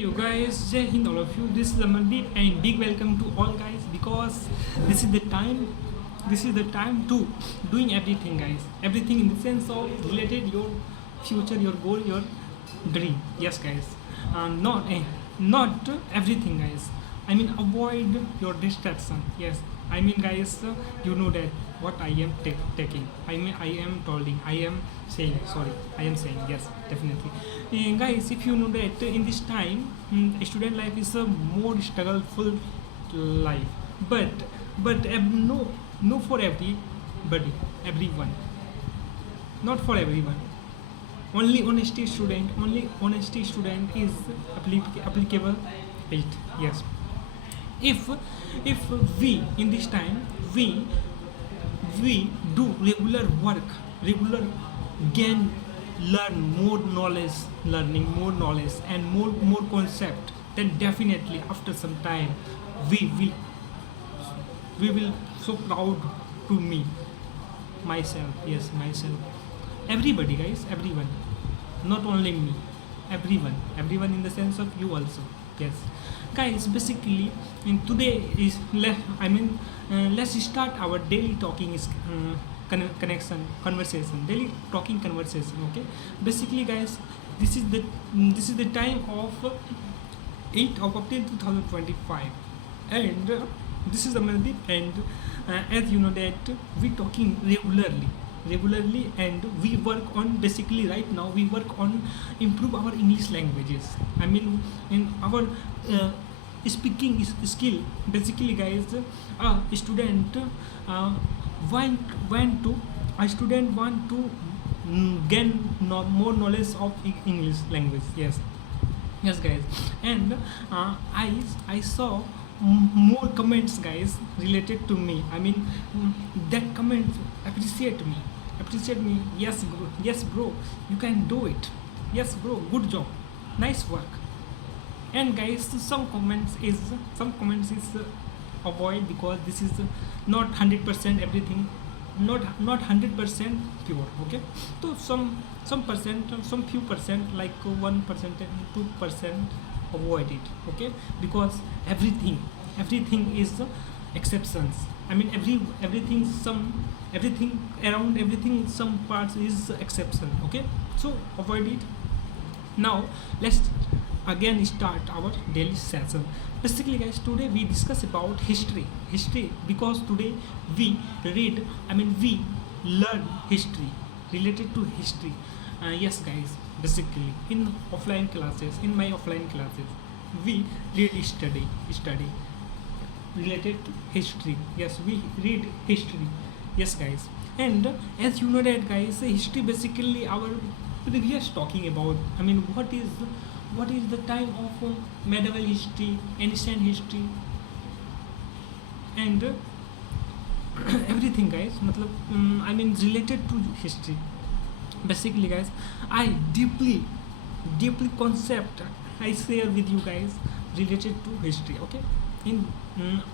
You guys, Jai Hind, all of you. This is Amardeep, and big welcome to all guys because this is the time. This is the time to doing everything, guys. Everything in the sense of related your future, your goal, your dream. Yes, guys. Not everything, guys. I mean, avoid your distraction. Yes, I mean, guys, you know that what I am taking. I mean, I am telling. I am saying. Sorry, I am saying. Yes, definitely. Guys, if you know that in this time, student life is a more struggleful life. But no for everybody, everyone. Not for everyone. Only honesty student is applicable it. Yes, if if we in this time we do regular work, regular gain, learn more knowledge, learning more knowledge and more concept, then definitely after some time we will we will so proud to me, myself. Yes, myself. Everybody, guys, everyone, not only me, everyone in the sense of you also. Yes, guys, basically in today is let's start our daily talking is connection conversation, daily talking conversation. Okay, basically, guys, this is the time of 8th of April 2025, and this is Amandeep, and as you know that we talking regularly, and we work on, basically right now we work on improve our English languages. I mean, in our speaking skill, basically, guys, a student uh, want to a student want to gain more knowledge of English language. Yes, yes, guys, and I saw more comments, guys, related to me. I mean, that comments appreciate me. Yes, yes, bro, you can do it. Yes, bro, good job, nice work. And guys, some comments is avoid, because this is not 100% everything, not 100% pure. Okay, so some percent, some few percent, like 1% and 2%, avoid it. Okay, because everything is exceptions. I mean, everything around everything, some parts is exception. Okay, so avoid it. Now let's again start our daily session. Basically, guys, today we discuss about history, because today we read, I mean, we learn history, related to history. Yes, guys, basically in my offline classes we read study related to history. Yes, we read history. Yes, guys, and as you know that, guys, history, basically our previous talking about, I mean, what is the time of medieval history, ancient history, and everything, guys, I mean, related to history. Basically, guys, I deeply concept I share with you guys related to history. Okay, in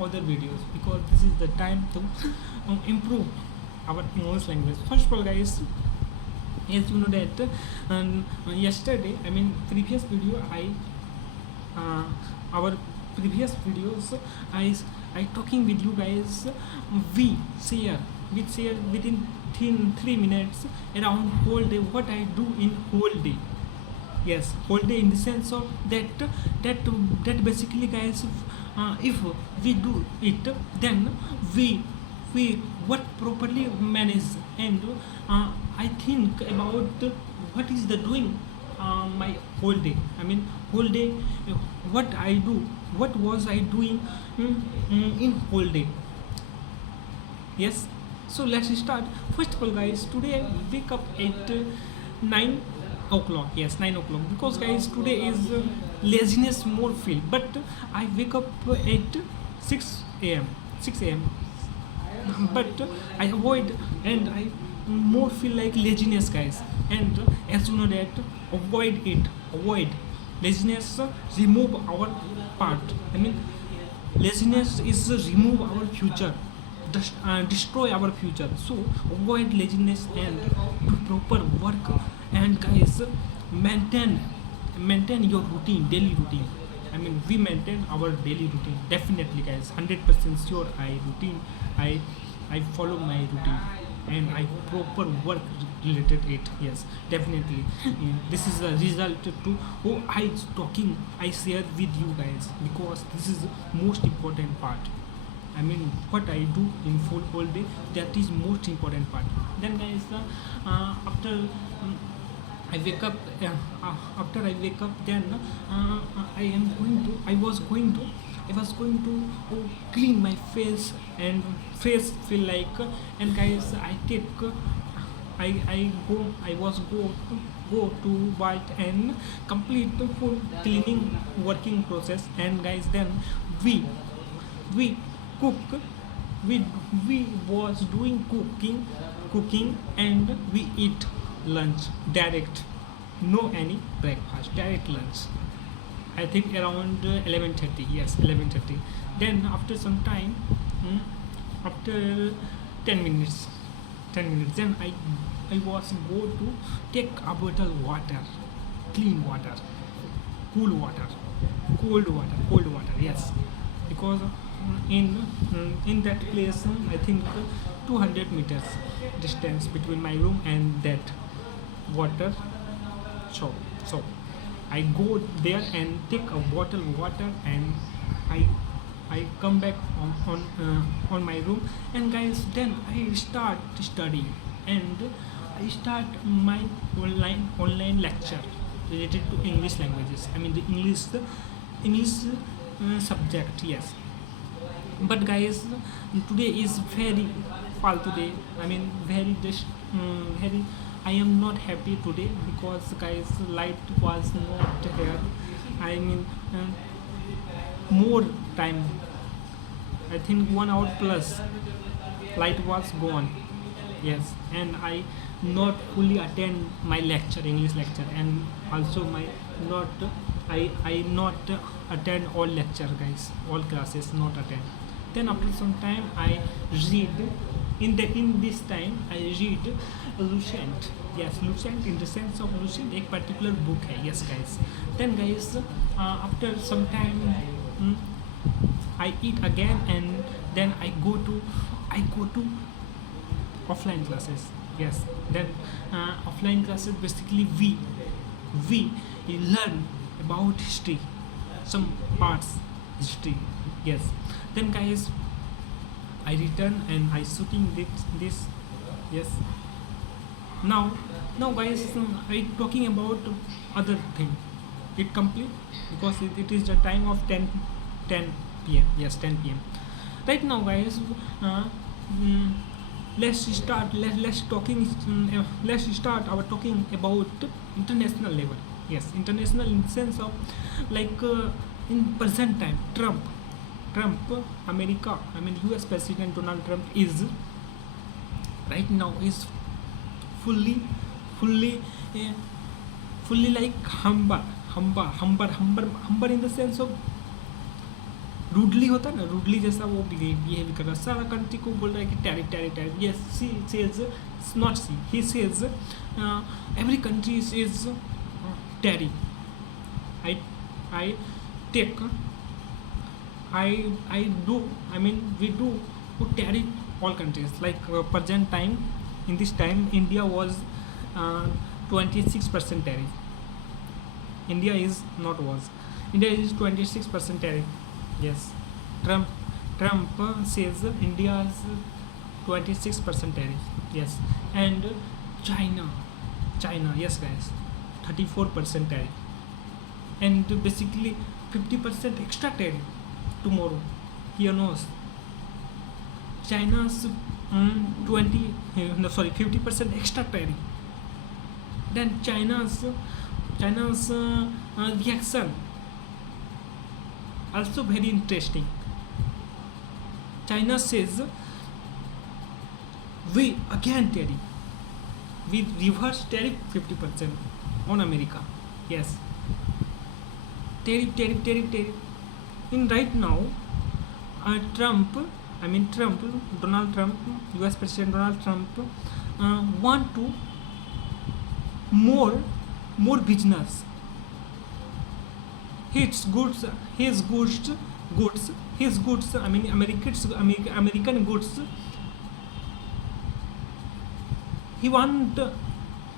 other videos, because this is the time to improve our English language. First of all, guys, as you know that yesterday, I mean, previous video, uh, our previous videos, I talking with you guys. we share within 3 minutes around whole day, what I do in whole day. Yes, whole day, in the sense of that basically, guys, if we do it, then we what properly manage, and I think about what is the doing my whole day. I mean, whole day, what I do, what was I doing in whole day. Yes, so let's start. First of all, guys, today I wake up at 9 o'clock. Yes, 9 o'clock, because, guys, today is laziness more feel, but I wake up at 6 a.m. 6 a.m. But I avoid, and I more feel like laziness, guys. And as you know that, avoid laziness, remove our part. I mean, laziness is remove our future, destroy our future. So avoid laziness and do proper work, and, guys, maintain maintain your routine, daily routine. I mean, we maintain our daily routine definitely, guys. 100% sure. I I follow my routine and I proper work related it. Yes, definitely. Yeah, this is a result to who I talking. I share with you guys because this is the most important part. I mean, what I do in full whole day, that is most important part. Then, guys, after I wake up, after I wake up, then I was going to clean my face and face feel like, and guys, I was go to white and complete the full cleaning working process, and guys, then we we cook we we was doing cooking and we eat lunch direct, no any breakfast, direct lunch. I think around 11:30, yes, 11:30. Then after some time, after 10 minutes, 10 minutes, then I was go to take a bottle water, clean water, cool water, cold water, yes, because in that place, I think 200 meters distance between my room and that water shop. So I go there and take a bottle water, and I I come back on my room, and guys, then I start studying, and I start my online lecture related to English languages. I mean, the English subject, yes. But guys, today is very faltu day. I mean, very. I am not happy today because, guys, light was not here. I mean, more time, I think 1 hour plus light was gone. Yes, and I not fully attend my lecture, English lecture, and also my not I not attend all lecture, guys, all classes not attend. Then after some time I read, in this time I read Lucent. Yes, Lucent, in the sense of Lucent, एक particular book है. Yes, guys. Then, guys, after some time, mm, I eat again, and then I go to offline classes. Yes, then offline classes, basically we learn about history, some parts history. Yes, then, guys, I return and I shooting this. Yes, now, guys, I talking about other thing. It complete because it is the time of 10 p.m. Yes, 10 p.m. Right now, guys, uh, mm, let's start. Let's start our talking about international level. Yes, international in the sense of, like, in present time, Trump, America. I mean, U.S. President Donald Trump is right now is fully fully uh, fully like humber in the sense of rudely होता है ना, rudely जैसा वो behave कर रहा है, सारा country को बोल रहा है कि tariff. Yes, she says not she he says every country is tariff. I take I do, I mean, we do tariff all countries, like present time. In this time, India was 26% tariff. India is 26% tariff. Yes, Trump says India's 26% tariff. Yes, and China, yes, guys, 34% tariff, and basically 50% extra tariff tomorrow. Here knows China's 50% extra tariff. Then China's reaction also very interesting. China says we again tariff, we reverse tariff 50% on America. Yes, tariff. In right now, Donald Trump, U.S. President Donald Trump, want to more business his goods his goods his goods, I mean American goods, he want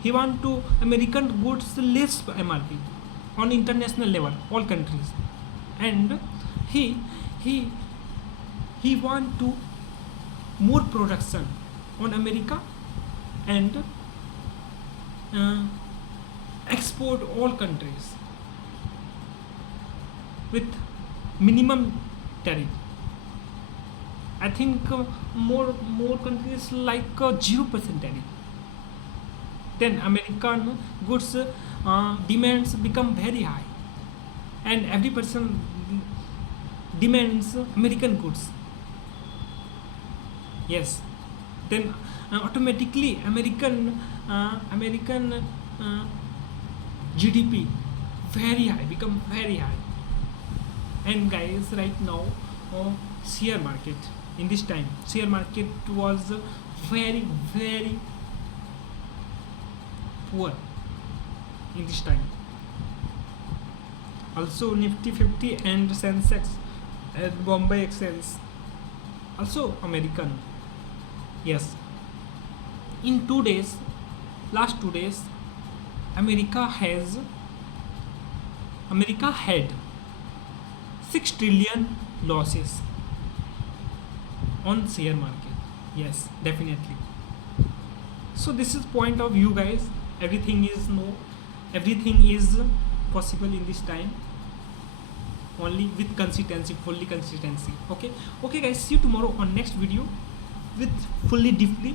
he want to American goods less MRP on international level, all countries, and he he he want to more production on America, and uh, export all countries with minimum tariff. I think more countries like 0% tariff. Then American goods demands become very high, and every person demands American goods. Yes, then automatically American GDP very high, become very high. And guys, right now, share market, in this time share market was very very poor in this time. Also Nifty 50 and Sensex and Bombay Exchange also American. Yes, in 2 days, last 2 days, America had 6 trillion losses on share market. Yes, definitely. So this is point of view, guys. Everything is possible in this time, only with consistency, fully consistency. Okay guys, see you tomorrow on next video with fully deeply.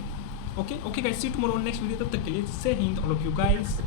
Okay guys, see you tomorrow on next video. तब तक के लिए जय Hind all of you guys.